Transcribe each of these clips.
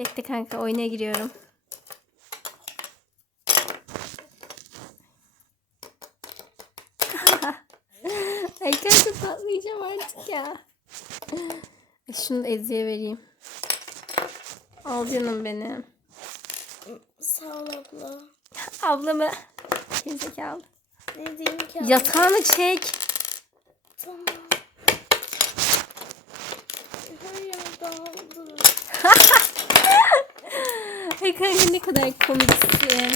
Bekle kanka oyuna giriyorum. Ay kanka patlayacağım artık ya. Şunu da Ezgi'ye vereyim. Al canım benim. Sağ ol abla. Ablamı. Gerizekalı. Ne diyeyim ki abla? Yatağını çek. Tamam. Hayır dağıldı. Ay kanka ne kadar komiksin.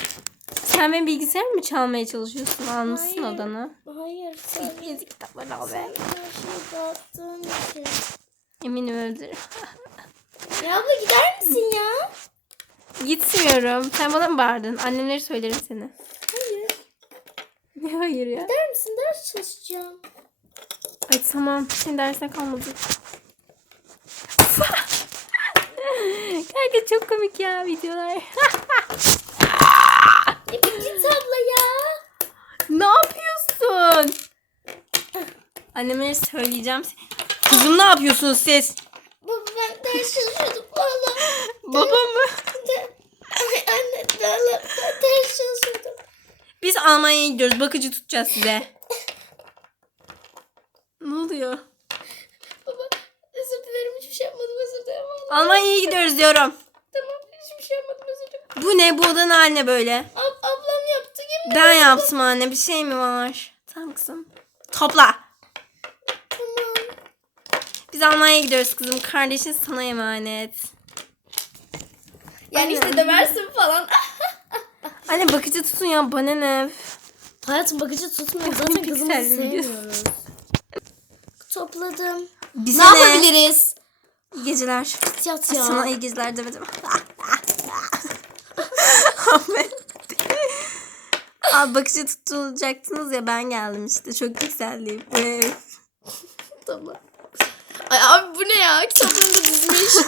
Sen benim bilgisayarımı mı çalmaya çalışıyorsun? Almışsın Hayır. odana. Hayır sen, Ezik kitapları al be. her şeyi dağıttığın için. Eminim öldür. Ya abla gider misin ya? Gitmiyorum. Sen bana mı bağırdın? Annemleri söylerim seni. Hayır. Ne hayır ya? Gider misin? Ders çalışacağım. Ay tamam. Senin dersine kalmadı. Kanka çok komik ya videolar. Bir git abla ya. ne yapıyorsun? Anneme söyleyeceğim. Kızım ne yapıyorsunuz siz? Baba ben ders çalışıyordum valla. Baba mı? Ay anne ben ders çalışıyordum. Biz Almanya'ya gidiyoruz. Bakıcı tutacağız size. Ne oluyor? Baba özür dilerim hiçbir şey yapmadım özür dilerim. Almanya'ya gidiyoruz diyorum. Şey yapmadım özür dilerim. Bu ne? Bu odanın haline böyle. Ab ablam yaptı gibi. Ben yaptım anne. Bir şey mi var? Tamam kızım. Topla. Tamam. Biz Almanya'ya gidiyoruz kızım. Kardeşin sana emanet. Yani işte döversin falan. Anne bakıcı tutun ya. Bana ne? Hayatım bakıcı tutmuyor. Zaten kızımızı sevmiyoruz. Topladım. Bize Ne yapabiliriz? İyi geceler. Yat ya. Sana iyi geceler demedim. Abi bakıcı tutulacaktınız ya ben geldim işte. Çok güzelliyim. Evet. Tamam. Ay abi bu ne ya? Kitaplarını da dizmiş.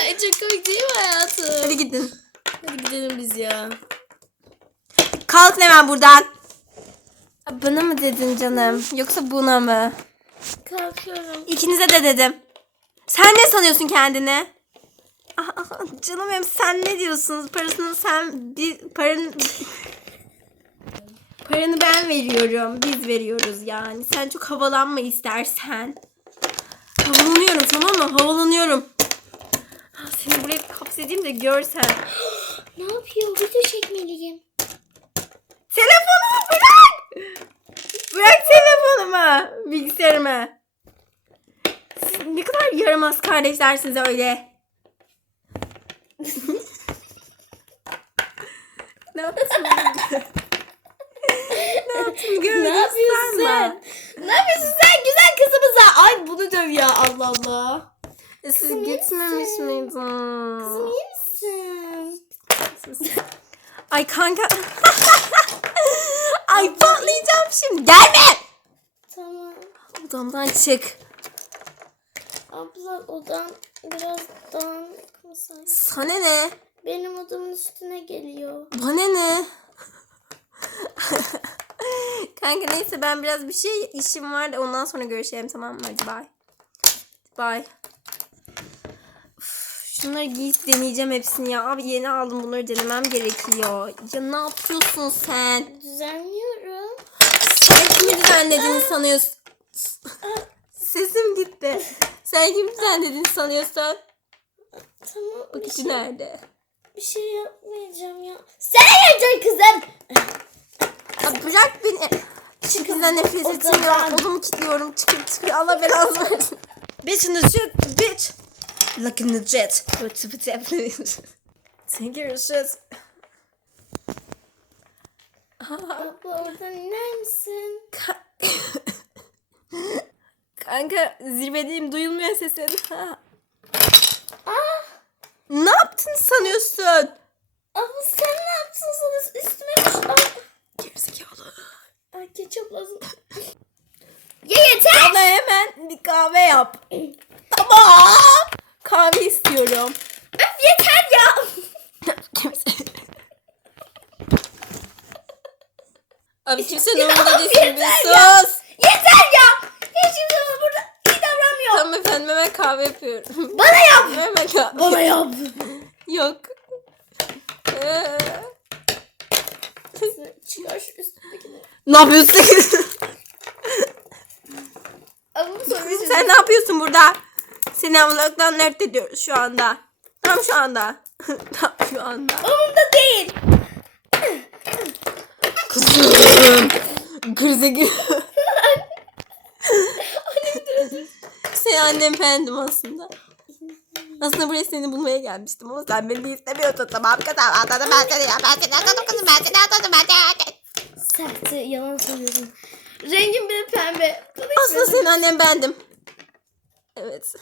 Ay çok komik değil mi hayatım? Hadi gidin. Hadi gidelim biz ya. Kalkın hemen buradan. Bana mı dedin canım? Yoksa buna mı? Kalkıyorum. İkinize de dedim. Sen ne sanıyorsun kendini? Aa, canım benim sen ne diyorsunuz? Parasını sen bir paranı paranı ben veriyorum. Biz veriyoruz yani. Sen çok havalanma istersen. Havalanıyorum tamam mı? Havalanıyorum. Ah, Seni buraya hapsedeyim de görsen. Ne yapıyor? Video çekmeliyim. Telefonumu bırak! Bırak telefonumu. Bilgisayarımı. Siz ne kadar yaramaz kardeşlersiniz öyle. ne yaptın? ne yaptın? Görmedin Ne yapıyorsun sen? Ne yapıyorsun sen güzel kızımıza? Ay bunu döv ya Allah Allah. E, Siz gitmemiş miydiniz? İyi misin? Ay kanka. Ay patlayacağım şimdi. Gelme. Tamam. Odamdan çık. Abla odan biraz dağınık mı sanki? Sana ne? Benim odamın üstüne geliyor. Bana ne? Kanka neyse ben biraz bir şey işim var da ondan sonra görüşelim tamam mı? Hadi bye. Bye. Üf, Şunları giyip deneyeceğim hepsini ya. Abi yeni aldım bunları denemem gerekiyor. Ya ne yapıyorsun sen? Düzenliyorum. Sen kimi düzenlediğini sanıyorsun? Sesim gitti. Sen kimi düzenlediğini sanıyorsun? Tamam bir Bakıcı şey, nerede? Bir şey yapmayacağım ya. Sen yiyeceksin kızım. Ya bırak beni. Çıkından nefret Odadan. etmiyorum. Odumu kilitliyorum. Çıkır çıkır. Allah belanı versin. Bitch in the jet. Bitch. Look in the jet. Thank you shit. Abla oradan iner misin? Ka- Kanka zirvedeyim duyulmuyor sesin. Ah. ne yaptın sanıyorsun? Abla sen ne yaptın sana üstüme. Ay, Gerizekalı. ay ketçap lazım. ya yeter. Bana hemen bir kahve yap. tamam. Kahve istiyorum. Öf yeter ya. Abi kimse umurunda değilsin. Bir sus. Yeter ya. Hiç kimse bana burada iyi davranmıyor. Tamam efendim hemen kahve yapıyorum. Bana yap. hemen kahve. yap. Yok. Çıkar şu üstündekini. ne yapıyorsun? Ama Sen ne yapıyorsun burada? Seni avlaktan nefret ediyoruz şu anda. Tam şu anda. Tam şu anda. Umurumda değil. Kızım. Krize gir. Seni annem beğendim aslında. Aslında buraya seni bulmaya gelmiştim ama sen beni istemiyorsun tamam kızım. Anladım ben seni ya. Ben seni anladım kızım. Ben seni anladım. Ben seni Sahte yalan söylüyorsun. Rengin bile pembe. Aslında senin annen bendim. Evet.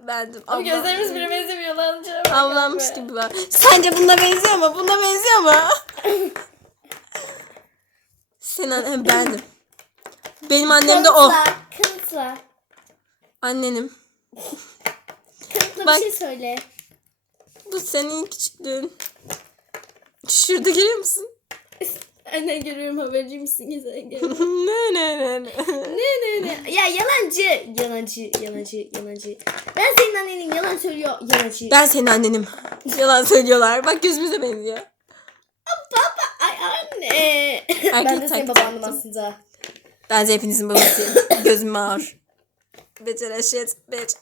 Bendim. Ama Ablam. gözlerimiz bile benzemiyor lan. Abi. gibi var. Sence bunda benziyor mu? Bunda benziyor mu? Senin annen bendim. Benim annem de o. Kanıtla. Annenim. Kanıtla Bak. bir şey söyle. Bu senin küçüklüğün. Şurada görüyor musun? Annen görüyorum haberci misin gezen gel. ne ne ne ne. ne ne ne. Ya yalancı. Yalancı, yalancı, yalancı. Ben senin annenin yalan söylüyor. Yalancı. Ben senin annenim. Yalan söylüyorlar. Bak gözümüze benziyor. Ay anne. ben de senin taklit babandım aslında. Bence hepinizin babasıyım. Gözüm ağır. Better shit bitch.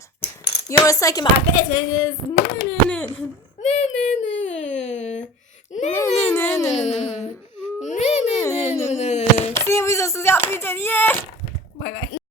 You're sucking my bitches. Sinir videosunu yapmayacağım. Yeah. Bay bay.